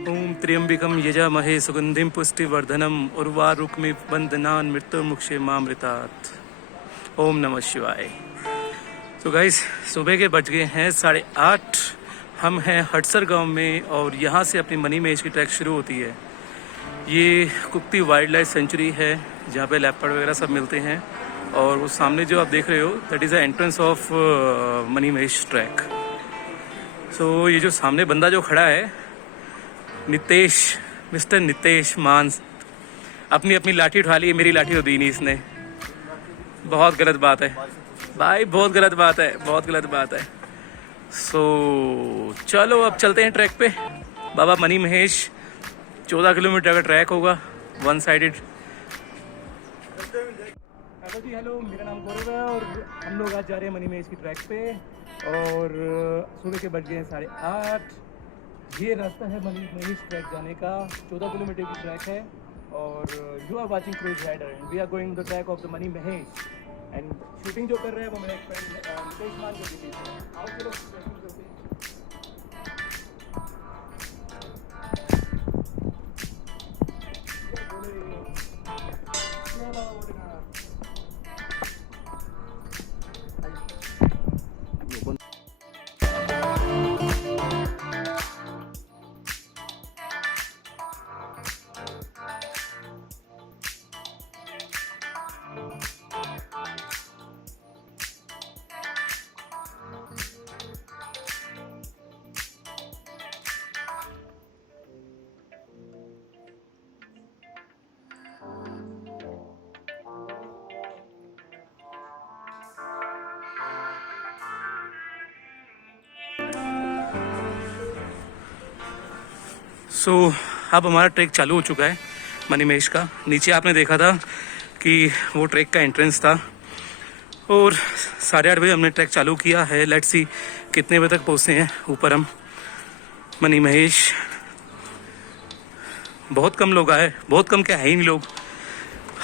ओम त्र्यंबकम यजामहे सुगंधिम पुष्टिवर्धनम उर्वारुकमिव बंधनान् मृत्युर्मुक्षे मामृतात्। ओम नमः शिवाय। तो गाइस, सुबह के बज गए हैं 8:30। हम हैं हटसर गांव में और यहाँ से अपनी मनी महेश की ट्रैक शुरू होती है। ये कुक्ति वाइल्ड लाइफ सेंचुरी है जहाँ पे लेपर्ड वगैरह सब मिलते हैं। और वो सामने जो आप देख रहे हो that is the entrance of Mani Mahesh trek. So ये जो सामने बंदा जो खड़ा है नितेश, मिस्टर नितेश मान, अपनी अपनी लाठी उठा ली। मेरी लाठी तो दी नहीं इसने। बहुत गलत बात है भाई, बहुत गलत बात है, बहुत गलत बात है। सो चलो अब चलते हैं ट्रैक पे। बाबा मनी महेश 14 किलोमीटर का ट्रैक होगा, वन साइडेड। हेलो जी, हेलो, मेरा नाम गौरव है और हम लोग आज जा रहे हैं मनी महेश की ट्रैक पे। और सुबह के बज गए हैं 8:30। ये रास्ता है मनी महेश ट्रैक जाने का, 14 किलोमीटर की ट्रैक है। और you are watching cruise rider and we are going the track of the money Mahesh. And shooting जो कर रहे हैं वो मेरा फ्रेंड नितेश मान जो भी है। आओ चलो ट्रैकिंग करते हैं। सो अब हमारा ट्रैक चालू हो चुका है मनी महेश का। नीचे आपने देखा था कि वो ट्रैक का एंट्रेंस था और 8:30 बजे हमने ट्रैक चालू किया है। लेट्स सी कितने बजे तक पहुँचते हैं ऊपर हम मनी महेश। बहुत कम लोग आए, बहुत कम क्या है ही नहीं लोग।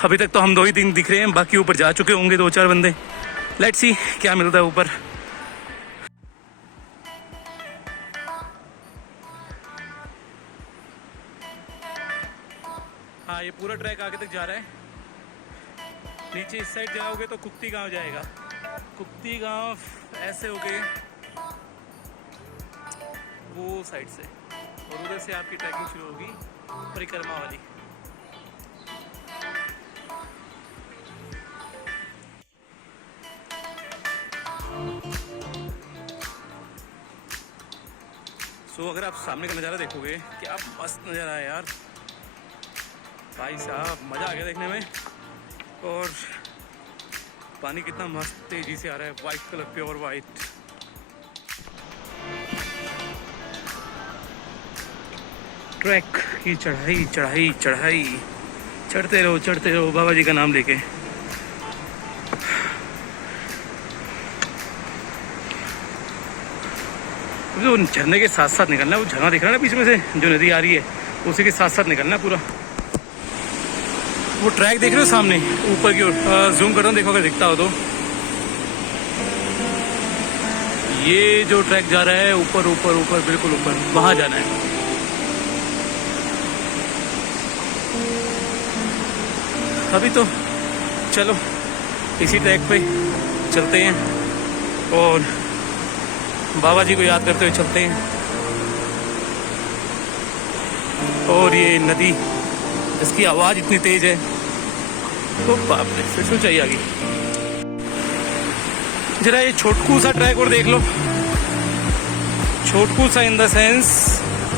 अभी तक तो हम 2 ही दिन दिख रहे हैं, बाकी ऊपर जा चुके होंगे 2-4 बंदे। लेट्स सी क्या मिलता है ऊपर। हाँ, ये पूरा ट्रैक आगे तक जा रहा है। नीचे इस साइड जाओगे तो कुक्ति गांव जाएगा। कुक्ति गांव ऐसे हो गए वो साइड से, और उधर से आपकी ट्रैकिंग शुरू होगी परिक्रमा वाली। सो अगर आप सामने का नज़ारा देखोगे क्या मस्त नज़ारा है यार। भाई साहब मज़ा आ गया देखने में। और पानी कितना मस्त तेजी से आ रहा है, white colour, pure white. Track की चढ़ाई चढ़ाई चढ़ाई, चढ़ते रहो बाबा जी का नाम लेके। जो झरने के साथ साथ निकलना है, वो झरना दिख रहा है ना बीच में से जो नदी आ रही है, उसी के साथ साथ निकलना है पूरा। वो ट्रैक देख रहे हो सामने ऊपर की ओर, जूम कर रहा हूँ, देखो अगर दिखता हो तो। ये जो ट्रैक जा रहा है ऊपर ऊपर ऊपर, बिल्कुल ऊपर, वहां जाना है। अभी तो चलो इसी ट्रैक पे चलते हैं और बाबा जी को याद करते हुए चलते हैं। और ये नदी जिसकी आवाज़ इतनी तेज है, तो बाप रे, फिर से ऊंचाई आ गई। जरा ये छोटकू सा ट्रैक और देख लो। छोटकू सा इन द सेंस,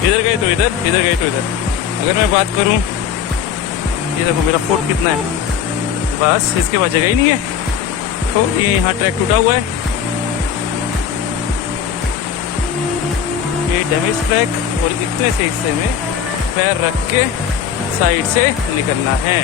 इधर गए तो इधर, इधर गए तो इधर। अगर मैं बात करूं, ये देखो मेरा फुट कितना है, बस इसके बाद जगह ही नहीं है। तो ये यहाँ ट्रैक टूटा हुआ है, ये डैमेज ट्रैक, और इतने से हिस्से में पैर रख के साइड से निकलना है।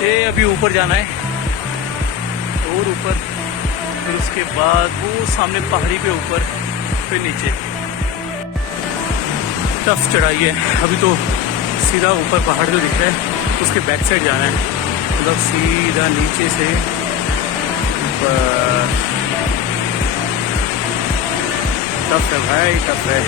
ये अभी ऊपर जाना है और ऊपर, फिर उसके बाद वो सामने पहाड़ी पे ऊपर, फिर नीचे। टफ चढ़ाई है। अभी तो सीधा ऊपर पहाड़ जो दिख रहा है उसके बैक साइड जाना है, मतलब सीधा नीचे से टफ है भाई, टफ है।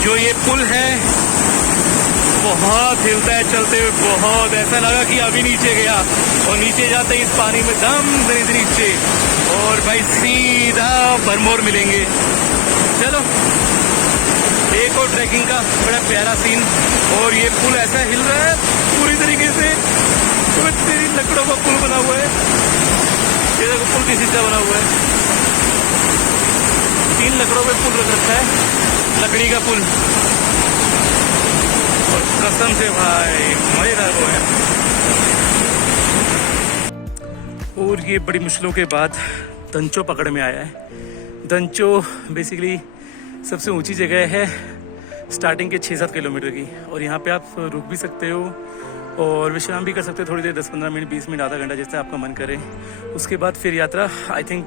जो ये पुल है बहुत हिलता है चलते हुए, बहुत ऐसा लगा कि अभी नीचे गया, और नीचे जाते ही इस पानी में दम से नीचे, और भाई सीधा भरमौर मिलेंगे। चलो एक और ट्रैकिंग का बड़ा प्यारा सीन, और ये पुल ऐसा हिल रहा है पूरी तरीके से, तो तेरी लकड़ों का पुल बना हुआ है, ये देखो पुल किस हिस्सा बना हुआ है, 3 लकड़ों पे पुल रख रखा है, लकड़ी का पुल, और कसम से भाई मजेदार वो है। और ये बड़ी मुश्किलों के बाद दंचो पकड़ में आया है। दंचो बेसिकली सबसे ऊंची जगह है स्टार्टिंग के 6-7 किलोमीटर की, और यहाँ पे आप रुक भी सकते हो और विश्राम भी कर सकते हो थोड़ी देर, 10-15 मिनट, 20 मिनट, आधा घंटा, जैसे आपका मन करे। उसके बाद फिर यात्रा आई थिंक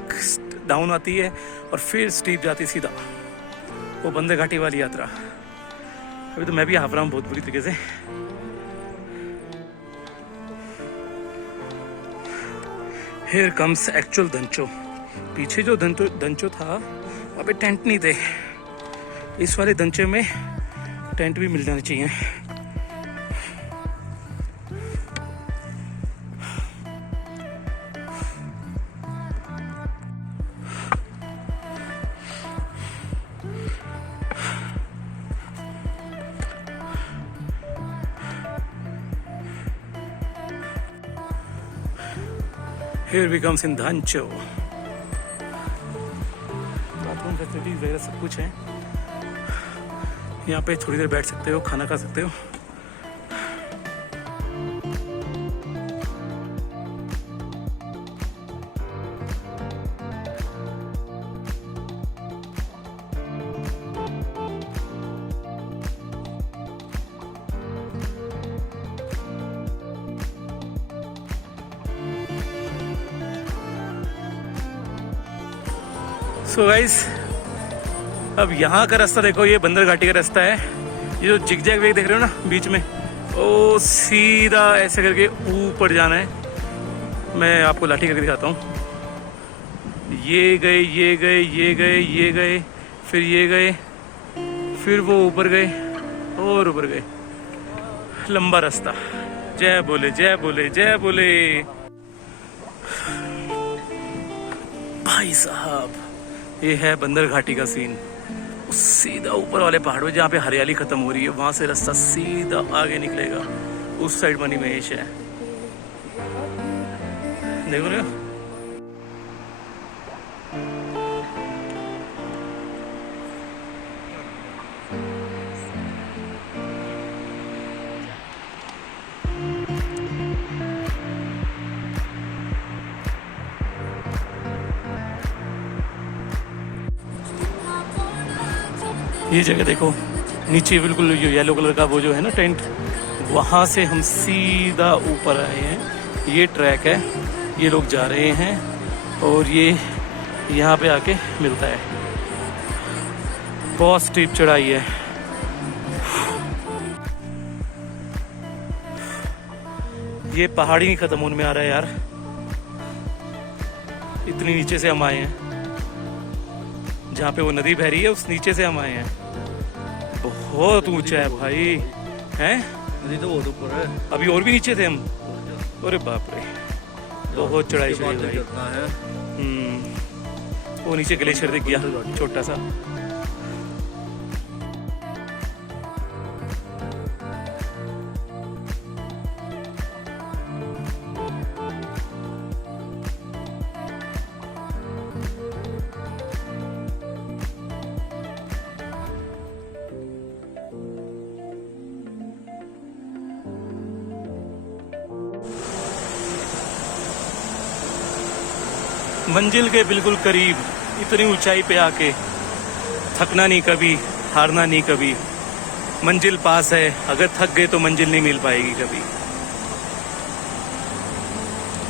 डाउन आती है और फिर स्टीप जाती सीधा, वो बंदर घाटी वाली यात्रा। अभी तो मैं भी हाफ रहा हूँ बहुत बुरी तरीके से। Here comes actual दंचो। पीछे जो दंचो था वहाँ पे टेंट नहीं थे, इस वाले दंचे में टेंट भी मिल जाने चाहिए। Here we comes in Dhancho। Bathroom facilities वगैरह सब कुछ है, यहाँ पे थोड़ी देर बैठ सकते हो, खाना खा सकते हो। सो गाइस, अब यहाँ का रास्ता देखो, ये बंदर घाटी का रास्ता है। ये जो जिगजैग वे देख रहे हो ना बीच में, ओ सीधा ऐसे करके ऊपर जाना है। मैं आपको लाठी करके दिखाता हूँ। ये गए, ये गए, ये गए, ये गए, फिर ये गए, फिर वो ऊपर गए और ऊपर गए। लंबा रास्ता। जय बोले, जय बोले, जय बोले। भाई साहब, ये है बंदर घाटी का सीन। सीधा ऊपर वाले पहाड़ में जहाँ पे हरियाली खत्म हो रही है वहां से रास्ता सीधा आगे निकलेगा, उस साइड मनी महेश है। देखो रहे हो? ये जगह देखो, नीचे बिल्कुल येलो कलर का वो जो है ना टेंट, वहाँ से हम सीधा ऊपर आए हैं। ये ट्रैक है, ये लोग जा रहे हैं और ये यहाँ पे आके मिलता है। बहुत स्टीप चढ़ाई है। ये पहाड़ी नहीं खत्म होने में आ रहा है यार, इतनी नीचे से हम आए हैं। जहाँ पे वो नदी बह रही है उस नीचे से हम आए हैं। बहुत ऊंचा है भाई, हैं? नदी तो बहुत ऊपर है। अभी और भी नीचे थे हम। अरे बाप रे, बहुत चढ़ाई चढ़ी भाई। वो नीचे ग्लेशियर दिख गया छोटा सा। मंजिल के बिल्कुल करीब, इतनी ऊंचाई पे आके थकना नहीं कभी, हारना नहीं कभी। मंजिल पास है, अगर थक गए तो मंजिल नहीं मिल पाएगी कभी।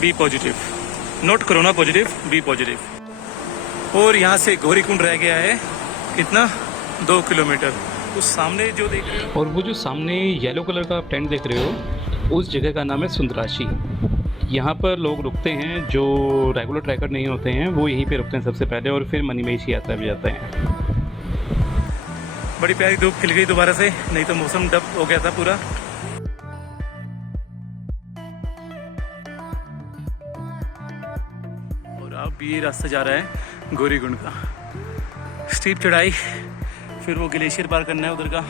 Be positive, not corona positive, be positive. और यहाँ से गौरीकुंड रह गया है कितना, 2 किलोमीटर। उस सामने जो देख रहे हो, और वो जो सामने येलो कलर का आप टेंट देख रहे हो, उस जगह का नाम है सुंदराशी। यहाँ पर लोग रुकते हैं जो रेगुलर ट्रैकर नहीं होते हैं, वो यहीं पे रुकते हैं सबसे पहले, और फिर मनी महेश की यात्रा भी जाते हैं। बड़ी प्यारी धूप खिल गई दोबारा से, नहीं तो मौसम डब हो गया था पूरा। और अब ये रास्ता जा रहा है गौरीकुंड का। स्टीप चढ़ाई, फिर वो ग्लेशियर पार करना है उधर का,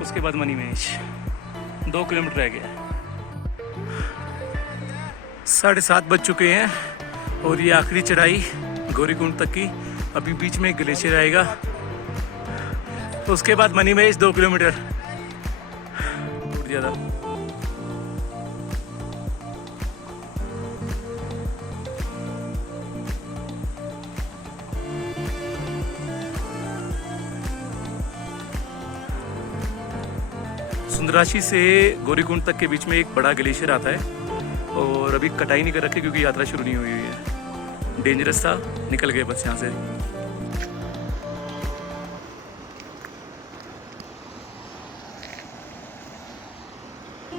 उसके बाद मनी महेश। 2 किलोमीटर रह गया। 7:30 बज चुके हैं और ये आखिरी चढ़ाई गौरीकुंड तक की। अभी बीच में ग्लेशियर आएगा, तो उसके बाद मनी महेश 2 किलोमीटर ज़्यादा। सुंदराशी से गौरीकुंड तक के बीच में एक बड़ा ग्लेशियर आता है और अभी कटाई नहीं कर रखी क्योंकि यात्रा शुरू नहीं हुई है। डेंजरस था, निकल गए बस यहाँ से।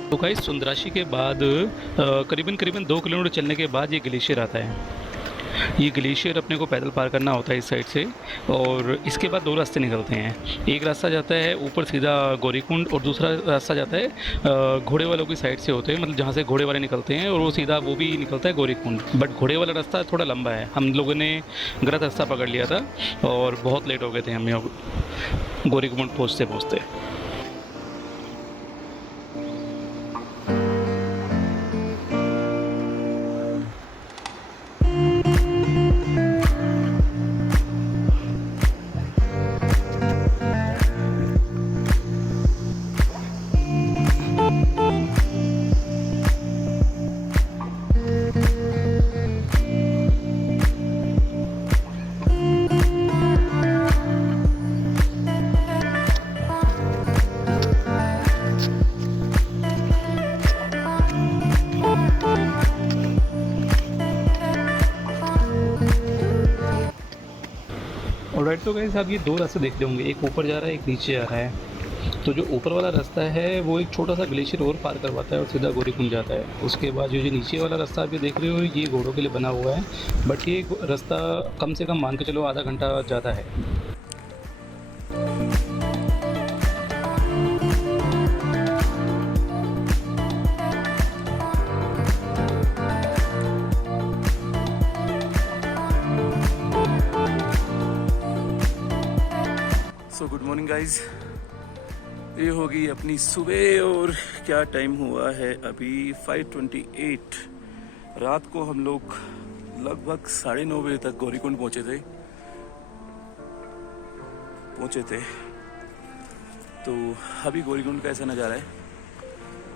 तो गाइस, सुंदराशी के बाद करीबन 2 किलोमीटर चलने के बाद ये ग्लेशियर आता है। ये ग्लेशियर अपने को पैदल पार करना होता है इस साइड से, और इसके बाद 2 रास्ते निकलते हैं। एक रास्ता जाता है ऊपर सीधा गौरीकुंड, और दूसरा रास्ता जाता है घोड़े वालों की साइड से होते हैं, मतलब जहाँ से घोड़े वाले निकलते हैं, और वो सीधा वो भी निकलता है गौरीकुंड। बट घोड़े वाला रास्ता थोड़ा लंबा है, हम लोगों ने गलत रास्ता पकड़ लिया था और बहुत लेट हो गए थे हम यहाँ गौरीकुंड पहुँचते पहुँचते। ऑलराइट, तो गाइस आप ये 2 रास्ते देख रहे होंगे, एक ऊपर जा रहा है, एक नीचे जा रहा है। तो जो ऊपर वाला रास्ता है वो एक छोटा सा ग्लेशियर और पार करवाता है और सीधा गौरीकुंड जाता है। उसके बाद जो नीचे वाला रास्ता आप ये देख रहे हो, ये घोड़ों के लिए बना हुआ है, बट ये रास्ता कम से कम मान के चलो आधा घंटा ज़्यादा है। Morning guys. ये होगी अपनी सुबह और क्या टाइम हुआ है अभी 5:28। रात को हम लोग लगभग 9:30 बजे तक गौरीकुंड पहुंचे थे। तो अभी गौरीकुंड का ऐसा नज़ारा है।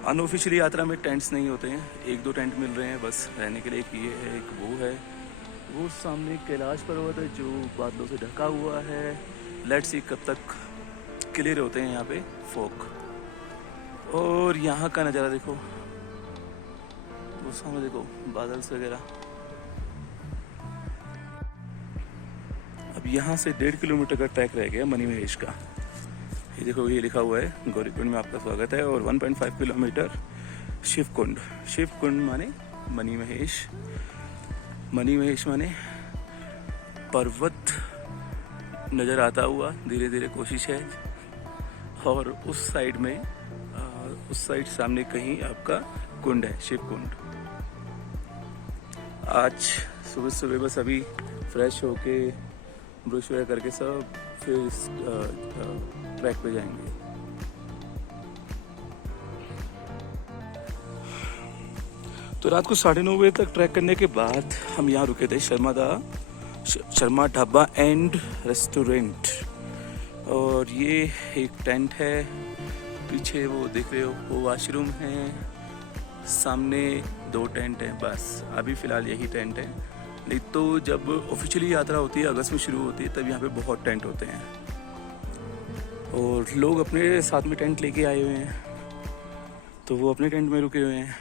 अनऑफिशियली यात्रा में टेंट्स नहीं होते हैं, 1-2 टेंट मिल रहे हैं बस रहने के लिए। एक ये है, एक वो है, वो सामने कैलाश पर्वत है जो बादलों से ढका हुआ है। लेट्स सी कब तक क्लियर होते हैं यहाँ पे फॉग। और यहाँ का नज़ारा देखो, वो सामने देखो बादल्स वगैरह। अब यहाँ से 1.5 किलोमीटर का ट्रैक रह गया मनी महेश का। ये देखो, ये लिखा हुआ है गौरीकुंड में आपका स्वागत है। और 1.5 किलोमीटर शिवकुंड। शिवकुंड माने मनी महेश, मनी महेश माने पर्वत नज़र आता हुआ धीरे धीरे कोशिश है। और उस साइड में उस साइड सामने कहीं आपका कुंड है, शिव कुंड। आज सुबह सुबह बस अभी फ्रेश होके ब्रश वगैरह करके सब फिर इस ट्रैक पे जाएंगे। तो रात को 9:30 बजे तक ट्रैक करने के बाद हम यहाँ रुके थे, शर्मा ढाबा एंड रेस्टोरेंट। और ये एक टेंट है, पीछे वो देख रहे हो वो वॉशरूम है, सामने 2 टेंट हैं बस। अभी फ़िलहाल यही टेंट है, नहीं तो जब ऑफिशियली यात्रा होती है अगस्त में शुरू होती है तब यहाँ पे बहुत टेंट होते हैं। और लोग अपने साथ में टेंट लेके आए हुए हैं तो वो अपने टेंट में रुके हुए हैं।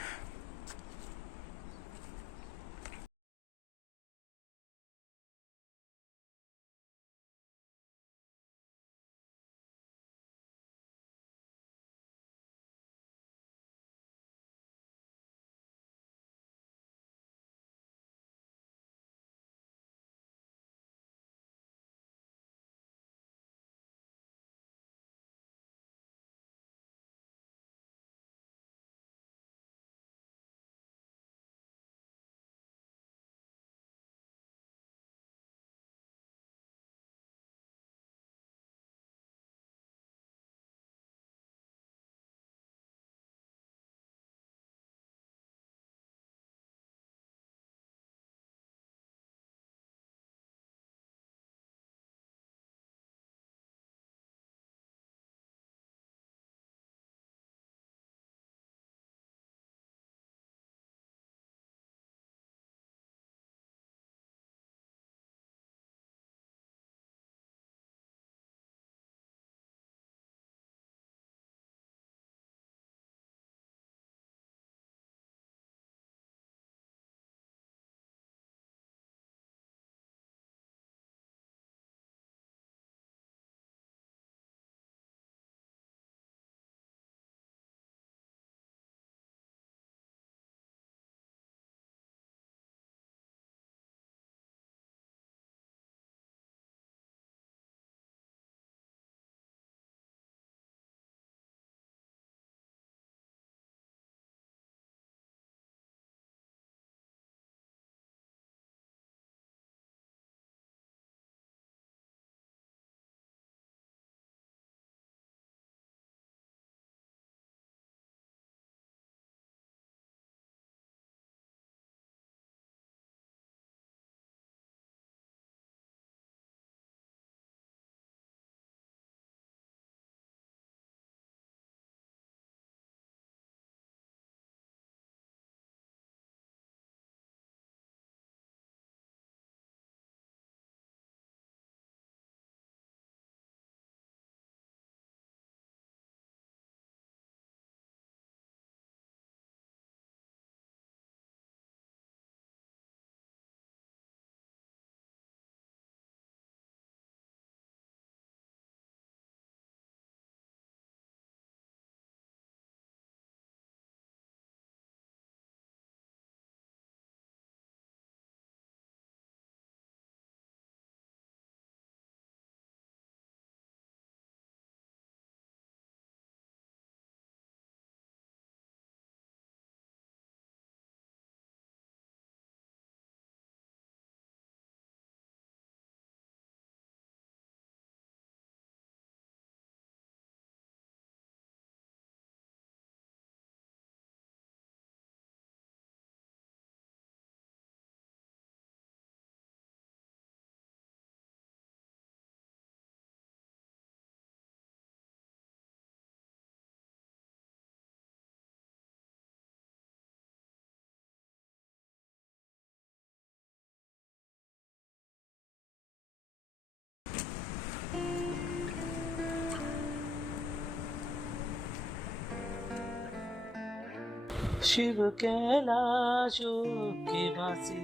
शिव कैलाशों के वासी,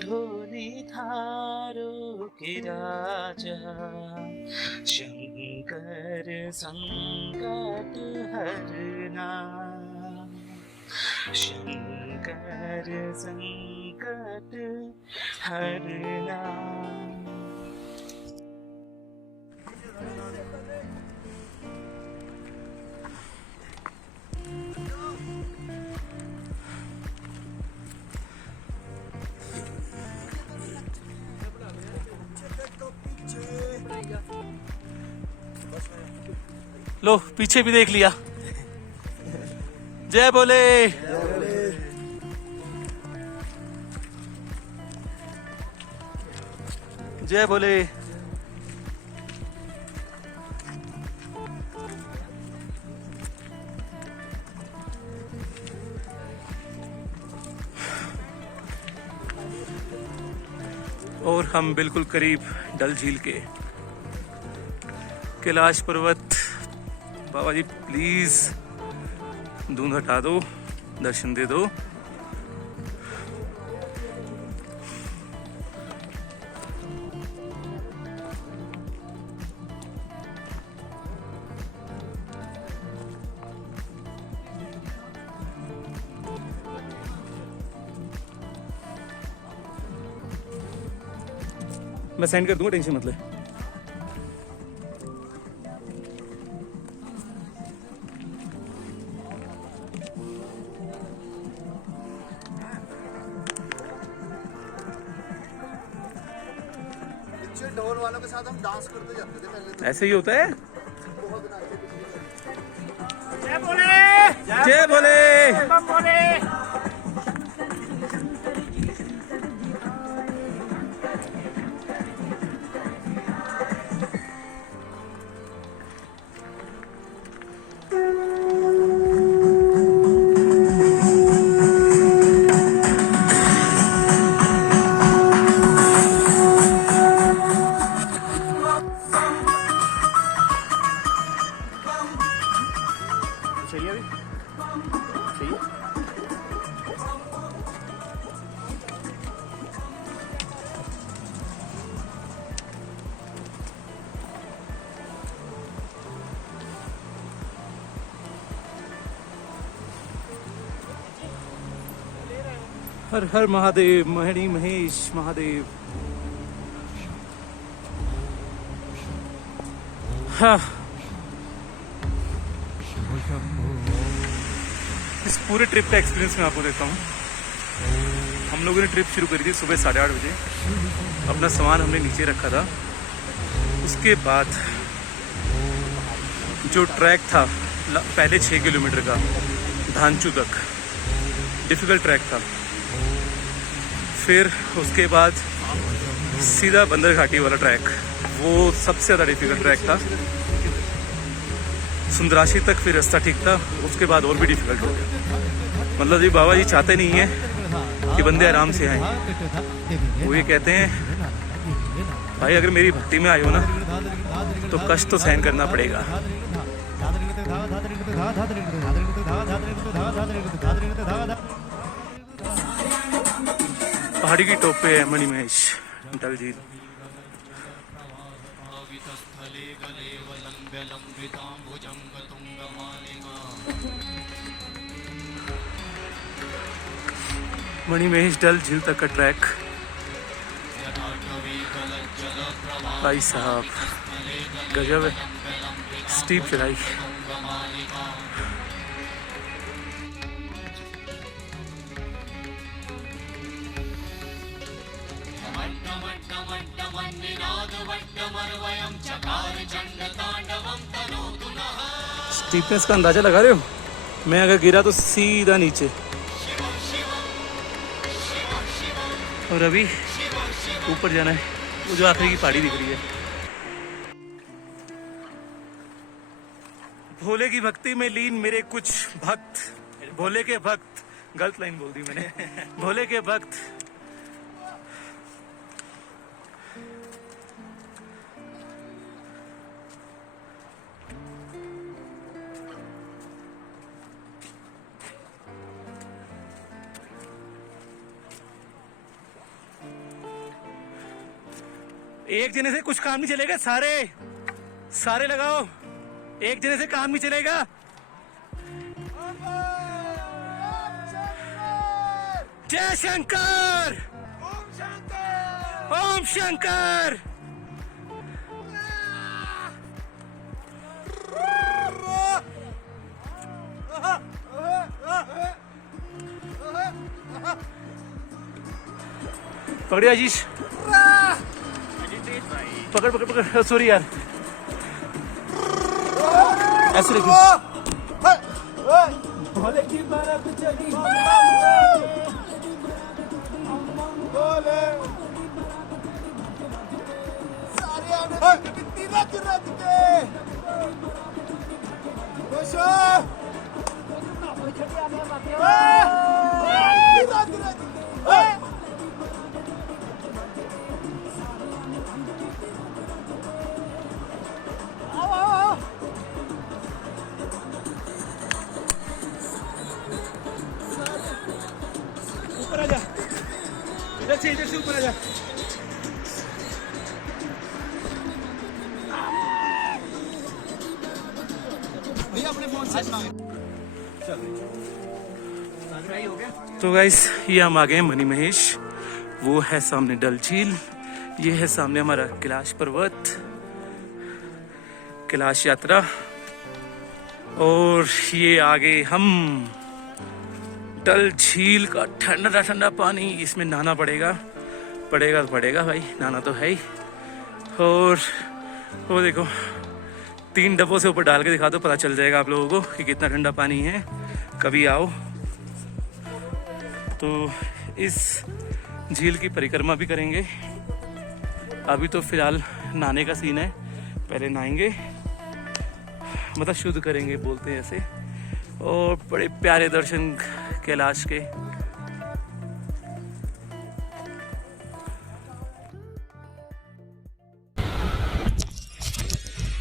ढोली धारों के राजा, शंकर संकट हरना, शंकर संकट हरना। लो पीछे भी देख लिया। जय बोले। जय बोले। और हम बिल्कुल करीब डल झील के। कैलाश पर्वत, बाबा जी प्लीज धुंध हटा दो, दर्शन दे दो। मैं सेंड कर दूंगा, टेंशन मत ले। ढोल वालों के साथ हम डांस करते जाते थे पहले तो। ऐसे ही होता है। जय बोले। जय बोले। बोले। चाहिए अभी चाहिए। हर हर महादेव, मणि महेश महादेव। हाँ, इस पूरे ट्रिप का एक्सपीरियंस मैं आपको देता हूँ। हम लोगों ने ट्रिप शुरू करी थी सुबह 8:30 बजे। अपना सामान हमने नीचे रखा था। उसके बाद जो ट्रैक था पहले 6 किलोमीटर का धानचू तक, डिफिकल्ट ट्रैक था। फिर उसके बाद सीधा बंदर घाटी वाला ट्रैक, वो सबसे ज़्यादा डिफिकल्ट ट्रैक था। सुंदराशी तक फिर रास्ता ठीक था, उसके बाद और भी डिफिकल्ट हो गया। मतलब जी बाबा जी चाहते नहीं है कि बंदे आराम से आए। वो ये कहते हैं भाई अगर मेरी भक्ति में आए हो ना तो कष्ट तो सहन करना पड़ेगा। पहाड़ी की टॉप पे है मणि महेश डल झील। मणि महेश डल झील तक का ट्रैक भाई साहब गजब है, स्टीप चढ़ाई। स्टीपनेस का अंदाजा लगा रहे हो? मैं अगर गिरा तो सीधा नीचे। और अभी ऊपर जाना है, वो जो आखिरी की पहाड़ी दिख रही है। भोले की भक्ति में लीन मेरे कुछ भक्त, भोले के भक्त, गलत लाइन बोल दी मैंने। भोले के भक्त एक जने से कुछ काम नहीं चलेगा, सारे सारे लगाओ, एक जने से काम नहीं चलेगा। जय शंकर, ओम शंकर। पकड़िए आशीष, पकड़ पकड़ पकड़, सॉरी यार, ऐसे देखो। ऊपर आजा, इधर से ऊपर आजा। भैया अपने फोन से सुनाओ। तो गाइस ये हम आ गए हैं मणि महेश, वो है सामने डल झील, ये है सामने हमारा कैलाश पर्वत, कैलाश यात्रा, और ये आगे हम डल झील का ठंडा ठंडा पानी, इसमें नहाना पड़ेगा, पड़ेगा तो पड़ेगा भाई, नहाना तो है ही। और वो देखो 3 डब्बों से ऊपर डाल के दिखा दो, पता चल जाएगा आप लोगों को कि कितना ठंडा पानी है। कभी आओ तो इस झील की परिक्रमा भी करेंगे। अभी तो फिलहाल नहाने का सीन है, पहले नहाएंगे, मतलब शुद्ध करेंगे बोलते हैं ऐसे। और बड़े प्यारे दर्शन कैलाश के।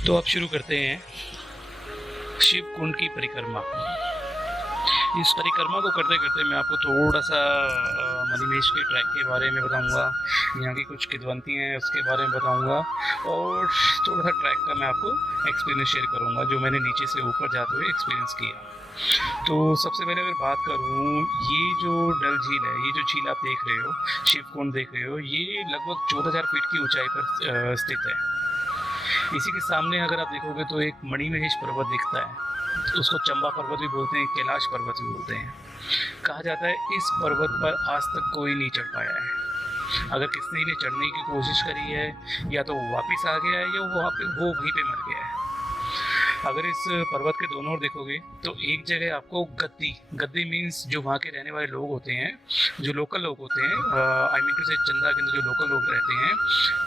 तो अब शुरू करते हैं शिव कुंड की परिक्रमा। इस परिक्रमा को करते करते मैं आपको थोड़ा सा मणिमहेश के ट्रैक के बारे में बताऊंगा, यहाँ की कुछ किद्वंती हैं उसके बारे में बताऊंगा, और थोड़ा सा ट्रैक का मैं आपको एक्सपीरियंस शेयर करूंगा जो मैंने नीचे से ऊपर जाते हुए एक्सपीरियंस किया। तो सबसे पहले अगर बात करूँ, ये जो डल झील है, ये जो झील आप देख रहे हो, शिव कुंड देख रहे हो, ये लगभग 14,000 फीट की ऊंचाई पर स्थित है। इसी के सामने अगर आप देखोगे तो एक मणिमहेश पर्वत दिखता है, उसको चंबा पर्वत भी बोलते हैं, कैलाश पर्वत भी बोलते हैं। कहा जाता है इस पर्वत पर आज तक कोई नहीं चढ़ पाया है। अगर किसी ने चढ़ने की कोशिश करी है, या तो वो वापस आ गया है, या वो वहीं पे मर गया है। अगर इस पर्वत के दोनों ओर देखोगे तो एक जगह आपको गद्दी मीन्स जो वहाँ के रहने वाले लोग होते हैं, जो लोकल लोग होते हैं, आई मीन टू से चंदा के अंदर जो लोकल लोग रहते हैं,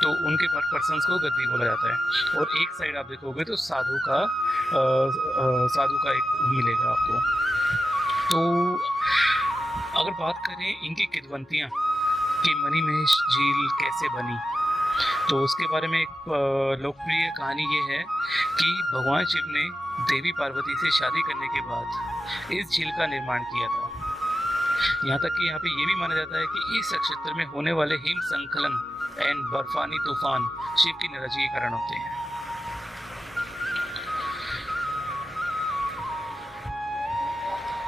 तो उनके पर्सन्स को गद्दी बोला जाता है। और एक साइड आप देखोगे तो साधु का एक मिलेगा आपको। तो अगर बात करें इनकी किद्वंतियाँ कि मणिमहेश झील कैसे बनी, तो उसके बारे में एक लोकप्रिय कहानी ये है कि भगवान शिव ने देवी पार्वती से शादी करने के बाद इस झील का निर्माण किया था। यहाँ तक कि यहाँ पे ये भी माना जाता है कि इस नक्षत्र में होने वाले हिम संकलन एंड बर्फानी तूफान शिव की नाराजगी के कारण होते हैं।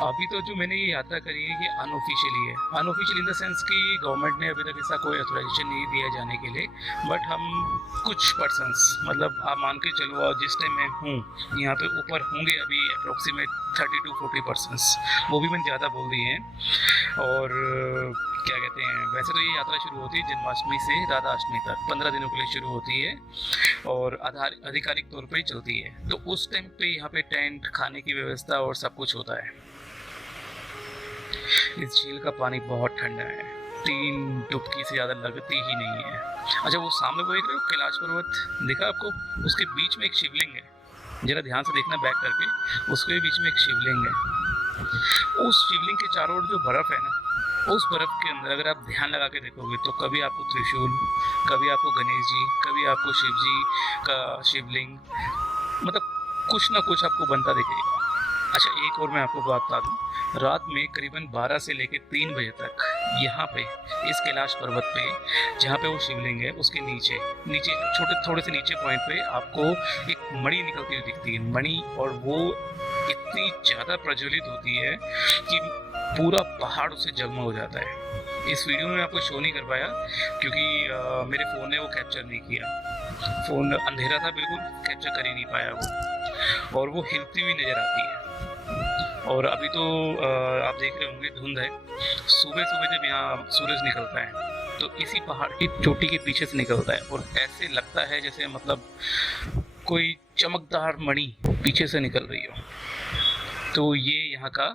अभी तो जो मैंने ये यात्रा करी है ये अनऑफिशियली है, अनऑफिशियल इन द सेंस कि गवर्नमेंट ने अभी तक ऐसा कोई ऑथराइजेशन नहीं दिया जाने के लिए, बट हम कुछ पर्सन्स, मतलब आप मान के चलो जिस टाइम मैं हूँ यहाँ पे ऊपर होंगे अभी अप्रोक्सीमेट 30 to 40 पर्सन्स, वो भी मैंने ज़्यादा बोल दिए हैं। और क्या कहते हैं, वैसे तो ये यात्रा शुरू होती है जन्माष्टमी से राधाअष्टमी तक, 15 दिनों के लिए शुरू होती है और आधिकारिक तौर पर ही चलती है। तो उस टाइम पे यहाँ पे टेंट, खाने की व्यवस्था और सब कुछ होता है। इस झील का पानी बहुत ठंडा है, 3 डुबकी से ज़्यादा लगती ही नहीं है। अच्छा, वो सामने वो एक कैलाश पर्वत दिखा आपको, उसके बीच में एक शिवलिंग है, जरा ध्यान से देखना बैक करके, उसके बीच में एक शिवलिंग है। उस शिवलिंग के चारों ओर जो बर्फ़ है ना, उस बर्फ़ के अंदर अगर आप ध्यान लगा के देखोगे तो कभी आपको त्रिशूल, कभी आपको गणेश जी, कभी आपको शिव जी का शिवलिंग, मतलब कुछ ना कुछ आपको बनता दिखेगा। अच्छा, एक और मैं आपको बात बता दूँ रात में करीबन 12 से लेकर 3 बजे तक यहाँ पे इस कैलाश पर्वत पे जहाँ पे वो शिवलिंग है उसके नीचे नीचे छोटे थोड़े से नीचे पॉइंट पे आपको एक मणि निकलती हुई दिखती है मणि, और वो इतनी ज़्यादा प्रज्वलित होती है कि पूरा पहाड़ उससे जगमग हो जाता है। इस वीडियो में आपको शो नहीं कर पाया क्योंकि मेरे फ़ोन ने वो कैप्चर नहीं किया, फ़ोन अंधेरा था बिल्कुल, कैप्चर कर ही नहीं पाया वो, और वो हिलती हुई नज़र आती है। और अभी तो आप देख रहे होंगे धुंध है, सुबह सुबह जब यहाँ सूरज निकलता है तो इसी पहाड़ की चोटी के पीछे से निकलता है और ऐसे लगता है जैसे मतलब कोई चमकदार मणि पीछे से निकल रही हो। तो ये यहाँ का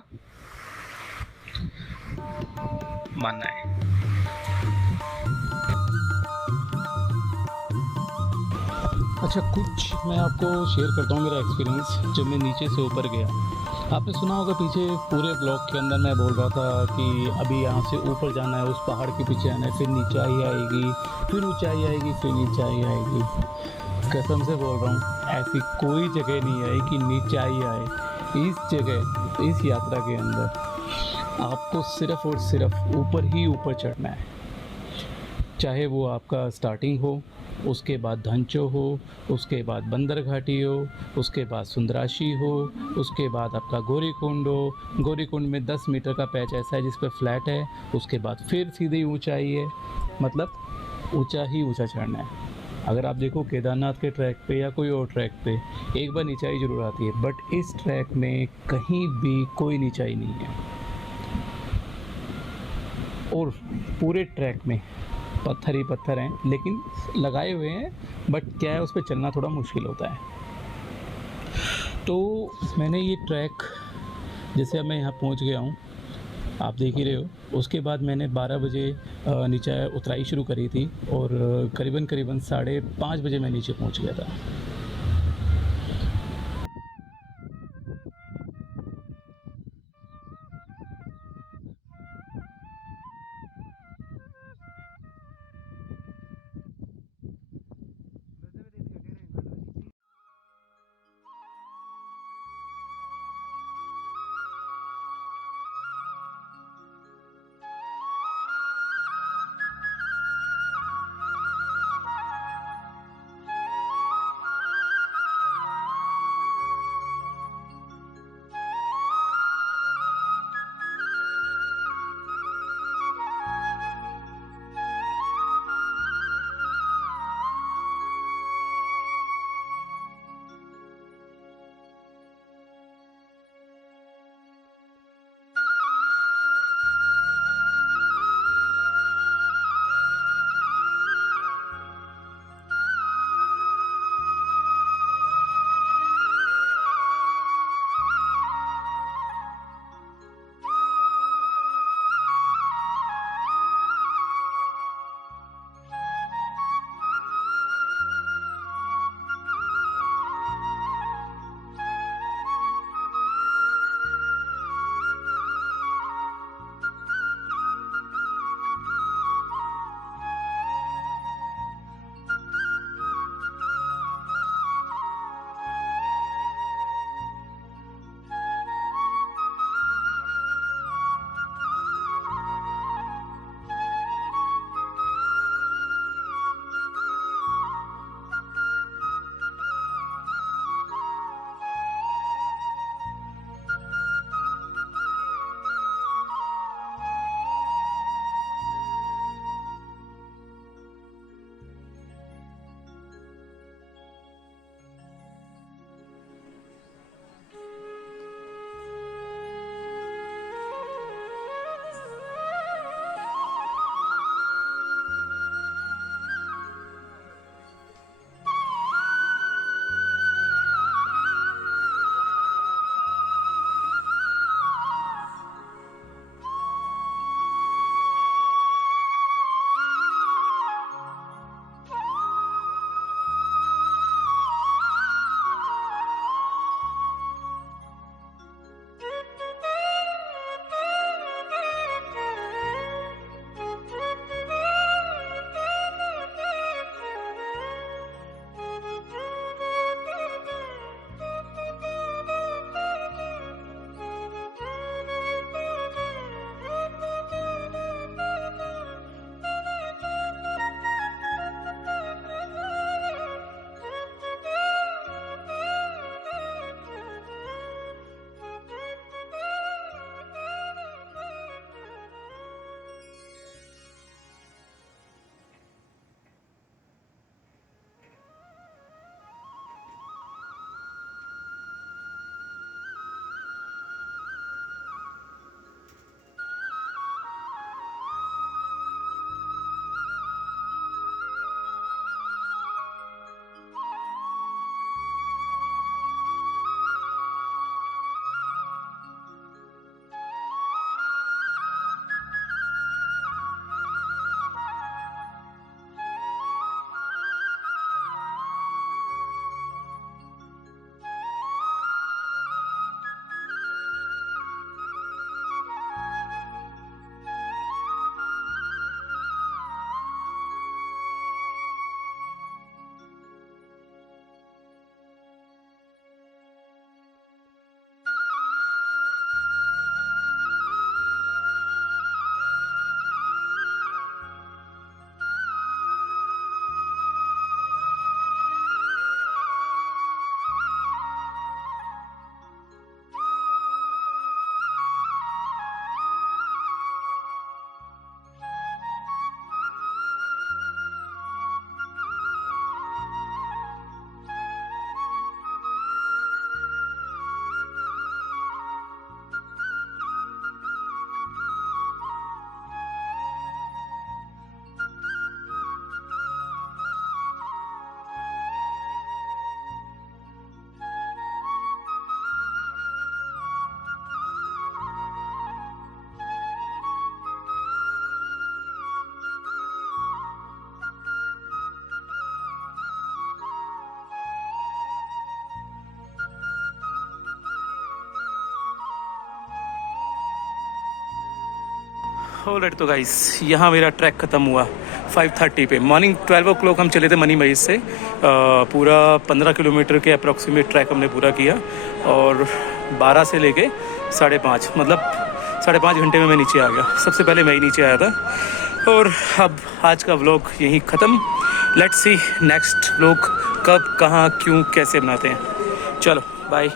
मानना है। अच्छा, कुछ मैं आपको शेयर करता हूँ मेरा एक्सपीरियंस जब मैं नीचे से ऊपर गया। आपने सुना होगा पीछे पूरे ब्लॉग के अंदर मैं बोल रहा था कि अभी यहाँ से ऊपर जाना है, उस पहाड़ के पीछे आना है, फिर नीचाई आएगी, फिर ऊंचाई आएगी, फिर नीचाई आएगी। कसम से बोल रहा हूँ, ऐसी कोई जगह नहीं आई कि नीचाई आए। इस जगह, इस यात्रा के अंदर आपको सिर्फ और सिर्फ ऊपर ही ऊपर चढ़ना है। चाहे वो आपका स्टार्टिंग हो, उसके बाद धंचो हो, उसके बाद बंदर घाटी हो, उसके बाद सुंदराशी हो, उसके बाद आपका गौरीकुंड हो। गौरीकुंड में 10 मीटर का पैच ऐसा है जिस पे फ्लैट है, उसके बाद फिर सीधी ऊंचाई है। मतलब ऊंचा ही ऊंचा चढ़ना है। अगर आप देखो केदारनाथ के ट्रैक पे या कोई और ट्रैक पे एक बार नीचाई ज़रूर आती है, बट इस ट्रैक में कहीं भी कोई नीचाई नहीं है। और पूरे ट्रैक में पत्थर ही पत्थर हैं, लेकिन लगाए हुए हैं, बट क्या है उस पर चलना थोड़ा मुश्किल होता है। तो मैंने ये ट्रैक, जैसे अब मैं यहाँ पहुँच गया हूँ, आप देख ही रहे हो, उसके बाद मैंने 12 बजे नीचे उतराई शुरू करी थी और करीबन करीबन 5:30 बजे मैं नीचे पहुँच गया था। ऑलराइट तो गाइस यहाँ मेरा ट्रैक ख़त्म हुआ 5:30 पे। मॉर्निंग 12 o'clock हम चले थे मनी मस्जिद से। पूरा 15 किलोमीटर के अप्रॉक्सीमेट ट्रैक हमने पूरा किया और 12 से लेके 5:30 मतलब 5.5 घंटे में मैं नीचे आ गया। सबसे पहले मैं ही नीचे आया था। और अब आज का व्लॉग यहीं ख़त्म। लेट्स सी नेक्स्ट व्लॉग कब, कहाँ, क्यों, कैसे बनाते हैं। चलो बाय।